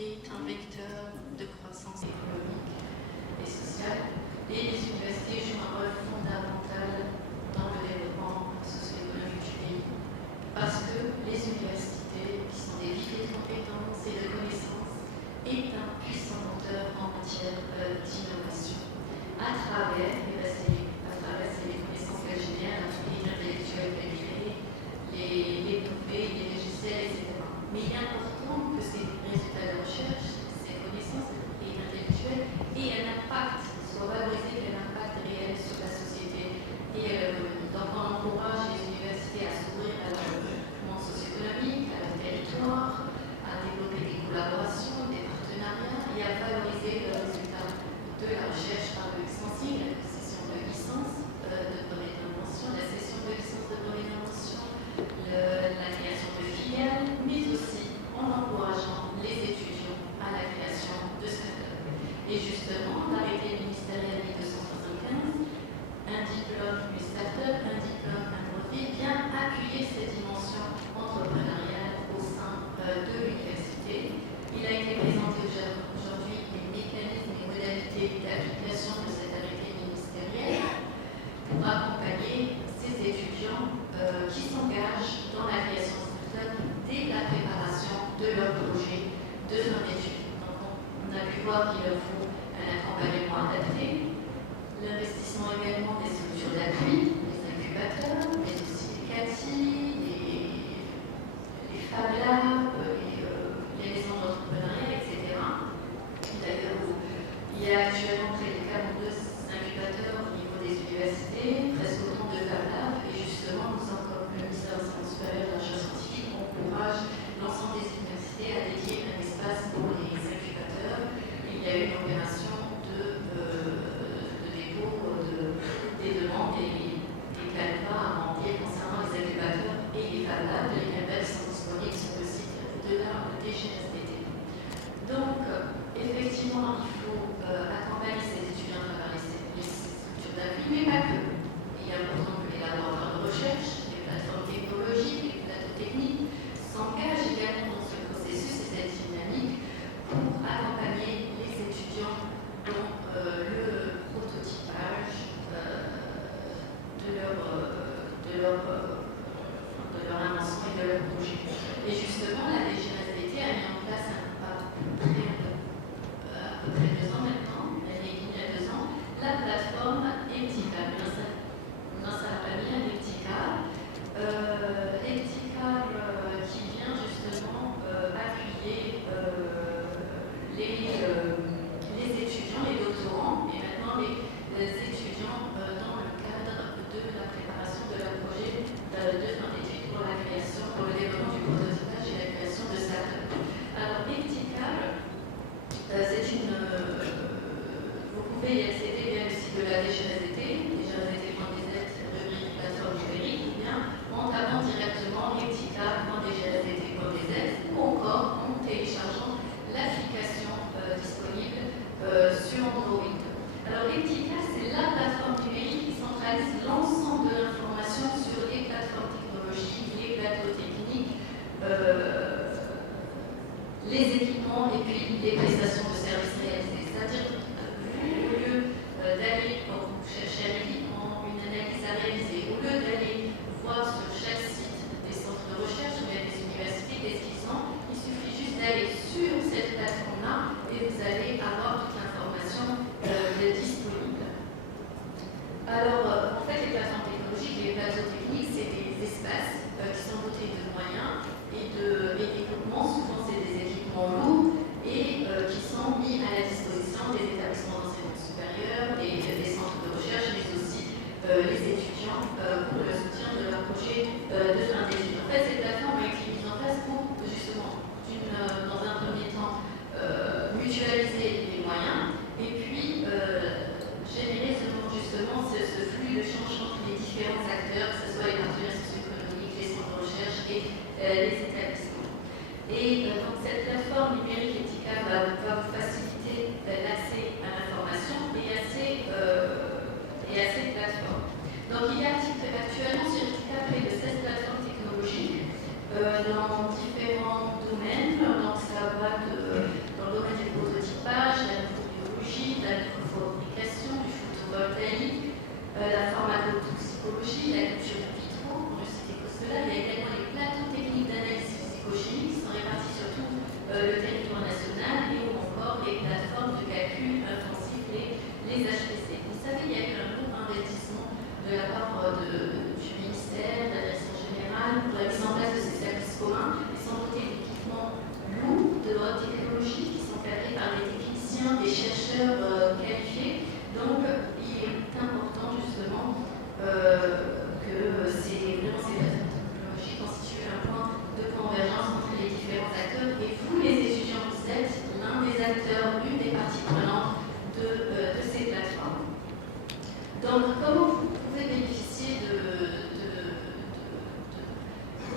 est un vecteur de croissance économique et sociale, et les universités jouent un rôle fondamental dans le développement socio-économique du pays, parce que les universités, qui sont des viviers de compétences et de connaissances, est un puissant moteur en matière d'innovation, à travers ces connaissances qu'elle génère, les intellectuels qu'elle crée, les toupées, les logiciels, etc. Mais il est important que ces résultats de recherche, ces connaissances et intellectuelles aient un impact, soient valorisés, aient un impact réel sur la société et l'économie. Donc on encourage les universités à s'ouvrir à leur monde socio-économique, à leur territoire, à développer des collaborations, des partenariats et à valoriser le résultat de la recherche par le extensible, la session de licence de brevet d'invention, la session de licence de brevet d'invention, la création de filiales, mais aussi en encourageant les étudiants à la création de start-up. Et justement, l'arrêté ministériel 1275, un diplôme, une start-up, un diplôme, un brevet, vient appuyer cette dimension entrepreneuriale au sein de l'université. Il a été présenté aujourd'hui les mécanismes et modalités d'application de cet arrêté ministériel pour accompagner ces étudiants qui s'engagent dans la création de start-up dès la préparation de leur projet de fin d'études. Donc on a pu voir qu'il leur faut un accompagnement adapté, l'investissement également des structures d'appui, les incubateurs, mais aussi les CATI, les Fab Labs, les maisons d'entrepreneuriat, etc. D'ailleurs, il y a actuellement près de 42 incubateurs au niveau des universités, presque autant de Fab Labs, et justement, nous sommes comme le ministère de l'Enseignement supérieur et de la recherche scientifique, on encourage l'ensemble des universités à dédier un espace pour les incubateurs. Il y a eu une opération de dépôt des demandes et des canevas à remplir concernant les incubateurs et les Fab Labs. Les canevas sont disponibles sur le site de la DGSDT. Donc, effectivement, il faut accompagner ces étudiants à travers les structures d'appui, mais pas que. Il est important que les laboratoires de recherche, les plateformes technologiques, les plateaux techniques s'engagent également dans ce processus et cette dynamique pour accompagner les étudiants dans le prototypage de leur invention et de leur projet. Et justement, la DGSDT a mis en place à peu près 2 ans maintenant, il y a 2 ans, la plateforme Eptical. Dans sa famille, Eptical. Eptical qui vient justement appuyer les étudiants, les doctorants, et maintenant les étudiants dans le cadre de la préparation de leur projet de fin d'études pour la création, pour le développement du prototypage et la création de start-up. Alors, Eptical, vous pouvez y accéder via le site de la DGSDT, DGSDT.dz, rubrique plateforme numérique, ou bien en tapant directement eptical.dgsdt.dz ou encore en téléchargeant l'application disponible sur Android. Alors, Eptical, c'est la plateforme numérique qui centralise l'ensemble de l'information sur les plateformes technologiques, les plateaux techniques, les équipements et puis les prestations de services réalisés. C'est-à-dire, au lieu d'aller chercher un équipement, une analyse à réaliser, au lieu d'aller voir sur chaque site des centres de recherche ou bien des universités qu'est-ce qu'ils ont, il suffit juste d'aller sur cette plateforme-là et vous allez avoir toute l'information disponible. Alors, en fait, les plateformes technologiques et les plateaux techniques, c'est des espaces qui sont dotés de moyens et d'équipements. Souvent, c'est des équipements lourds et qui sont mis à la disposition des établissements d'enseignement supérieur, des centres de recherche, mais aussi les étudiants pour le soutien de leur projet de fin d'études. En fait, ces plateformes ont été mises en place pour, justement, dans un premier temps, mutualiser les moyens et puis générer justement ce flux de change entre les différents acteurs, que ce soit les partenaires socio-économiques, les centres de recherche et les établissements. Et donc cette plateforme numérique Eptical va vous faciliter l'accès à l'information et à ces plateformes. Donc il y a actuellement sur Eptical près de 16 plateformes technologiques dans différents domaines. Donc ça va de le territoire national et ou encore les plateformes de calcul intensif, les HPC. Vous savez, il y a eu un gros investissement de la part du ministère, de la direction générale, pour la mise en place de ces services communs. Ils sont dotés d'équipements lourds, de haute technologie, qui sont cadrés par des techniciens, des chercheurs qualifiés. Donc, il est important justement que ces plateformes technologiques constituent un point de convergence entre les différents acteurs. Et vous, les étudiants, vous êtes l'un des acteurs, l'une des parties prenantes de ces plateformes. Donc, comment vous pouvez bénéficier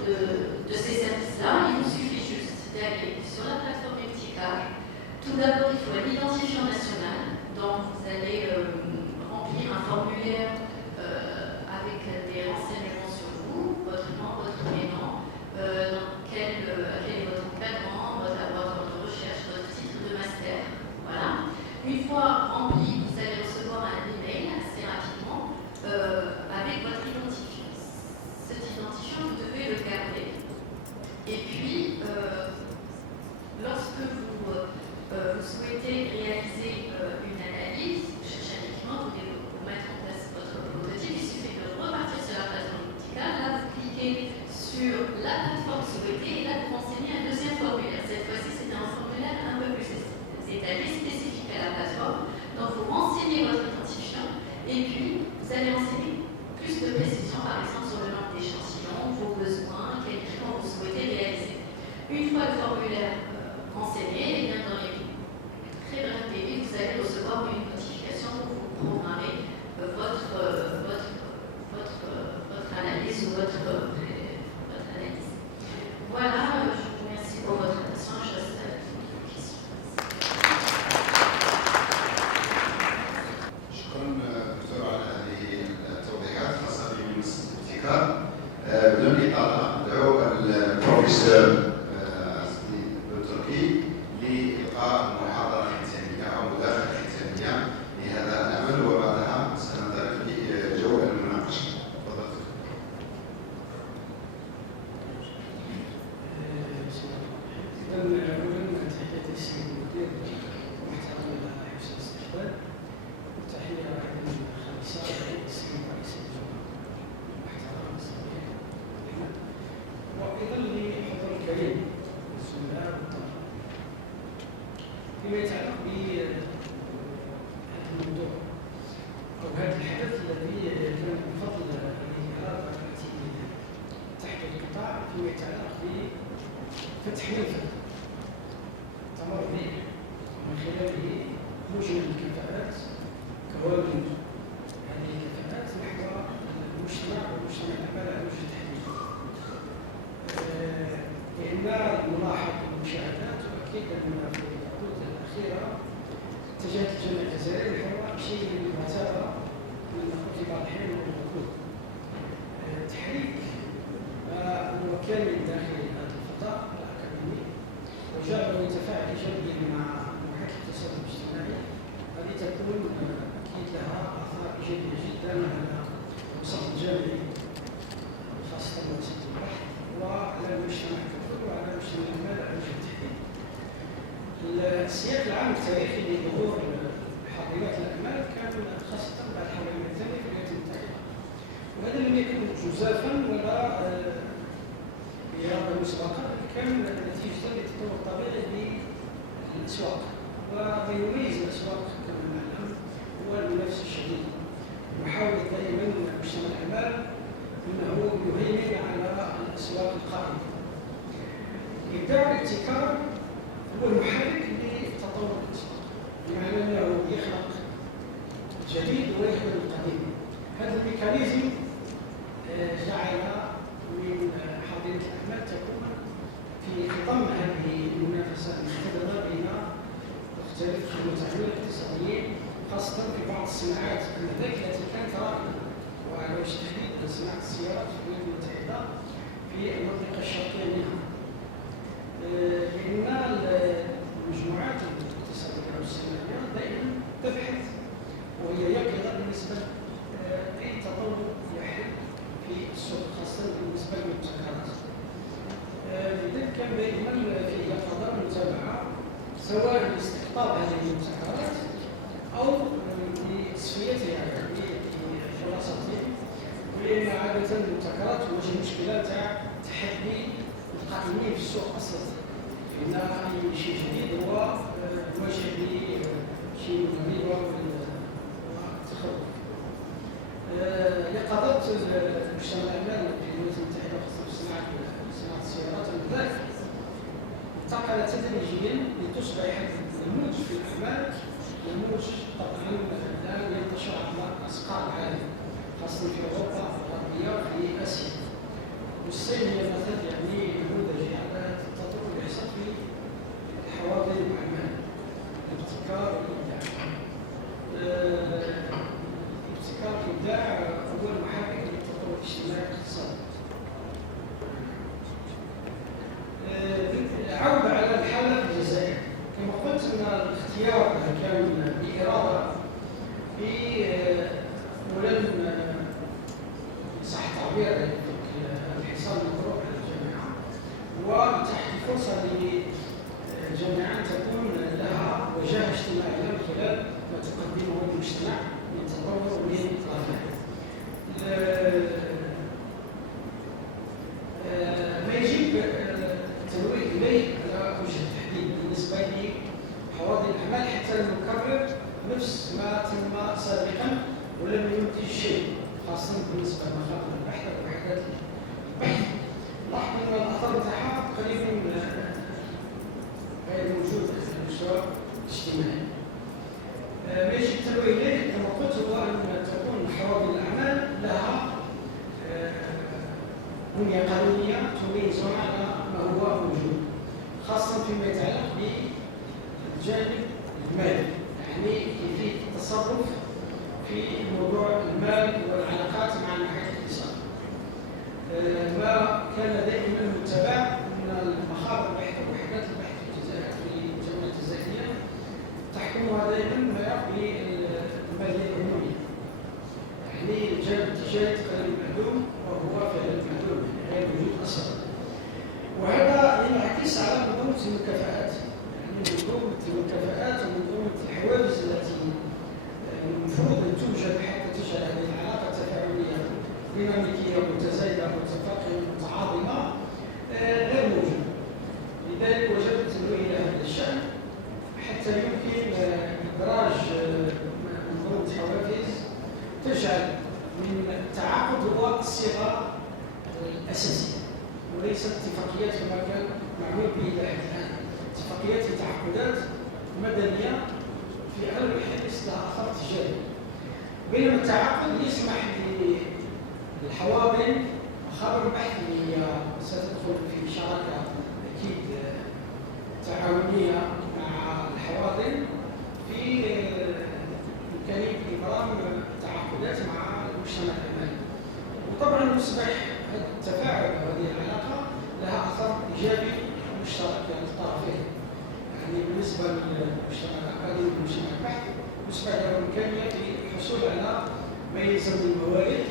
de ces services-là? Il vous suffit juste d'aller sur la plateforme Multicap. Tout d'abord, il faut un identifiant national. Donc, vous allez remplir un formulaire avec des renseignements sur vous, votre nom, votre prénom, quel est votre encadrement, votre laboratoire de recherche, votre titre de master. Voilà. Une fois rempli, vous allez recevoir un email assez rapidement avec votre identifiant. Cet identifiant, vous devez le garder. Et puis, lorsque vous souhaitez réaliser une analyse, vous cherchez un équipement, vous devez mettre en place votre prototype, il suffit de repartir sur la plateforme Multicap. Là, vous cliquez sur la plateforme souhaitée et là, vous renseignez un deuxième formulaire. Cette fois-ci, c'était un formulaire un peu plus établi, spécifique à la plateforme. Donc, vous renseignez votre identifiant et puis vous allez renseigner plus de précision, par exemple, sur le nombre d'échantillons, vos besoins, quel équipement vous souhaitez réaliser. Une fois le formulaire renseigné, et bien dans les très brefs délais, vous allez recevoir une notification pour vous programmer votre analyse ou votre analyse. Voilà, je vous remercie pour votre attention. Je reste à vos questions. شكرا دكتور على هذه التوضيحات خاصة بمؤسسة الابتكار. بدون إطالة ندعو البروفيسور التركي لإلقاء محاضرة ختامية أو مداخلة ختامية لهذا العمل وبعدها سننطلق لجو المناقشة. تفضل. أولا تحية السيد المدير واحترامي على حسن الاستقبال وتحية أيضا خالصة للسيد رئيس الجمهورية واحترام السميع وأيضا لحضور الكريم الزملاء والطلبة. فيما يتعلق بهذا الموضوع أو هذا الحدث الذي كان بفضل الإدارة التي تحت القطاع فيما يتعلق بفتح منفذ تمر به من خلاله مجمل الكفاءات كوامل هذه الكفاءات نحو المجتمع والمجتمع العمل على وجه التحديد. لأن الملاحظ والمشاهدات تؤكد أن في العقود الأخيرة اتجهت الجامعة الجزائرية نحو شيء من المثابة من في بعض الأحيان من الركود. تحريك الوكالة الداخلي هذا الفضاء الأكاديمي وجعله يتفاعل إيجابيا مع محاكاة الاقتصاد الاجتماعي هذه تكون أكيد لها آثار إيجابية جدا على الوسط الجامعي خاصة وسط البحث وعلى المجتمع ككل وعلى مجتمع العمل على وجه التحديد. السياق العام التاريخي لظهور حاضنات الأعمال كان خاصة بعد الحرب الثانية في الولايات المتحدة وهذا لم يكن جزافا ولا بإرادة مسبقة، كان نتيجة للتطور الطبيعي للأسواق وما يميز الأسواق كما نعلم هو المنافسة الشديدة محاولة دائما مجتمع الأعمال أنه يهيمن على الأسواق القائمة. إبداع الابتكار هو المحرك لتطور الأسواق بمعنى أنه يخلق الجديد ويخلق القديم. هذا الميكانيزم جعل من حاضنة الأعمال تكون في خضم هذه المنافسة المستمرة بين مختلف المتعاملين الاقتصاديين خاصة في بعض الصناعات التي كانت رائدة وعلى وجه التحديد صناعة السيارات في الولايات المتحدة في المنطقة الشرقية منها. لأن المجموعات الاقتصادية والصناعية دائما تبحث وهي يقظة بالنسبة لأي تطور يحل في السوق خاصة بالنسبة للمبتكرات. لذلك كان دائما في لاستقطاب هذه المبتكرات أو لتصفيتها بخلاصتها، ولأن عادة المبتكرات تواجه مشكلة تاع تحدي القائمين في السوق أصلا، لأن أي شيء جديد هو يواجه به شيء غريب والتخوف. يقظت مجتمع الأعمال في الولايات المتحدة خاصة في صناعة السيارات وذلك انتقل تدريجيا لتصبح نموذج في الأعمال، نموذج طبعا الآن ينتشر على أسقال العالم خاصة في أوروبا الغربية وفي آسيا. والصين هي مثل يعني نموذجي على التطور اللي يحصل في حواضر الأعمال، الابتكار والإبداع. الابتكار والإبداع هو المحرك للتطور الاجتماعي والاقتصادي. عودة على الحالة في الجزائر، كما قلت أن الاختيار كان بإرادة ولم صح التعبير الحصان المضروب على الجامعة، وتحت الفرصة للجامعة أن تكون لها وجهة اجتماعية من خلال ما تقدمه المجتمع من تطور ومن رفاه. ما يجب التنويه إليه على وجه التحديد بالنسبة لحواضر الأعمال حتى لا نكرر نفس ما تم سابقا ولم ينتج شيء، خاصة بالنسبة لمخاطر البحث ووحدات البحث. لاحظ أن الأثر تاعها قريب غير موجود على المستوى الاجتماعي. ما يجب التنويه إليه كما قلت هو أن تكون حواضر الأعمال لها بنية قانونية تميزها على ما هو موجود، خاصة فيما يتعلق بالجانب المالي، يعني كيفية التصرف في موضوع المال والعلاقات مع المحيط الاقتصادي. ما كان دائما متبع ان المخاطر البحث ووحدات البحث في الجامعه الجزائريه تحكمها دائما ما يقضي الماليه العموميه، يعني الجانب التجاري تقريبا معدوم وهو فعلا معدوم غير موجود اصلا. وهذا ينعكس على منظومه المكافآت، يعني منظومه المكافآت ومنظومه الحوافز التي المفروض ان توجد حتى تجعل هذه العلاقه تفاعليه ديناميكيه متزايده متفاقمه متعاظمه غير موجوده. لذلك وجدت التنويه الى هذا الشان حتى يمكن ادراج منظومه حوافز تجعل من التعاقد هو الصيغه الاساسيه وليس اتفاقيات كما كان معمول به الى الان، اتفاقيات وتعاقدات مدنيه في علم الحديث لها اثر تجاري، بينما التعاقد يسمح للحواضر وخبر البحث اللي ستدخل في شراكه اكيد تعاونيه مع الحواضر في امكانيه ابرام تعاقدات مع المجتمع العمالي. وطبعا يصبح التفاعل هذه العلاقه لها اثر ايجابي مشترك بين الطرفين، يعني بالنسبه للمجتمع الاكاديمي ومجتمع البحث يصبح له امكانيه للحصول على ما يلزم من موارد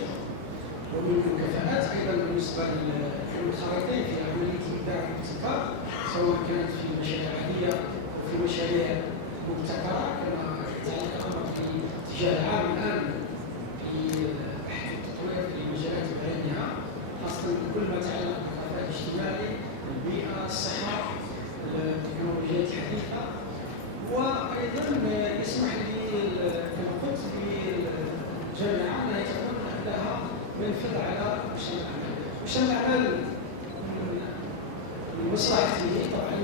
ومن مكافآت، ايضا بالنسبه للمنخرطين في عمليه الابداع والابتكار سواء كانت في مشاريع عاديه وفي مشاريع مبتكره كما يتعلق الامر في الاتجاه العام الان في بحث التطوير في مجالات بعينها، خاصه كل ما يتعلق بالرفاه الاجتماعي، البيئه، الصحه، التكنولوجيات الحديثه. وايضا يسمح لي كما قلت للجامعه انها تكون لها منفذ على مجتمع الاعمال. مجتمع الاعمال من مصلحته طبعا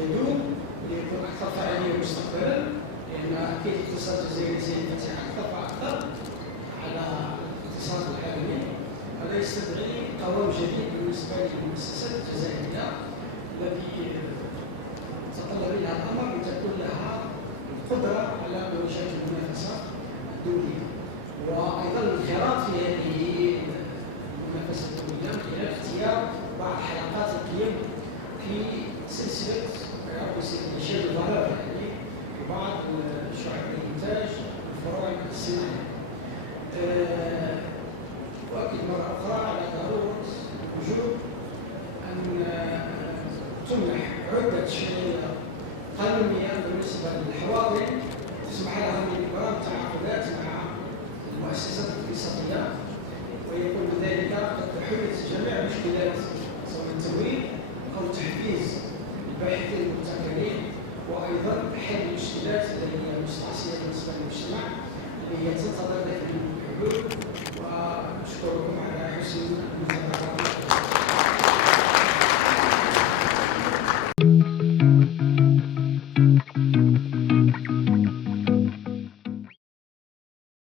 يدوم ليكون اكثر فعاليه مستقبلا، لان اكيد الاقتصاد الجزائري سينفتح اكثر فاكثر على الاقتصاد العالمي. هذا يستدعي قوام جديد بالنسبه للمؤسسات الجزائريه التي تتطلب اليها الامر ان تكون لها القدره على مواجهه المنافسه الدوليه، وايضا الانخراط في هذه المنافسه الدوليه من خلال اختيار بعض حلقات القيم في سلسله شبه الضرائب، يعني في بعض شعب الانتاج والفروع الصناعيه. واكد مره اخرى على ضروره وجود ان تمنح عده شروط قانونيه بالنسبه فالحواضن تسمح لها بإبرام تعاقدات مع المؤسسات الاقتصادية، ويكون بذلك قد حلت جميع المشكلات سواء التمويل أو تحفيز الباحثين المبتكرين، وأيضا حل المشكلات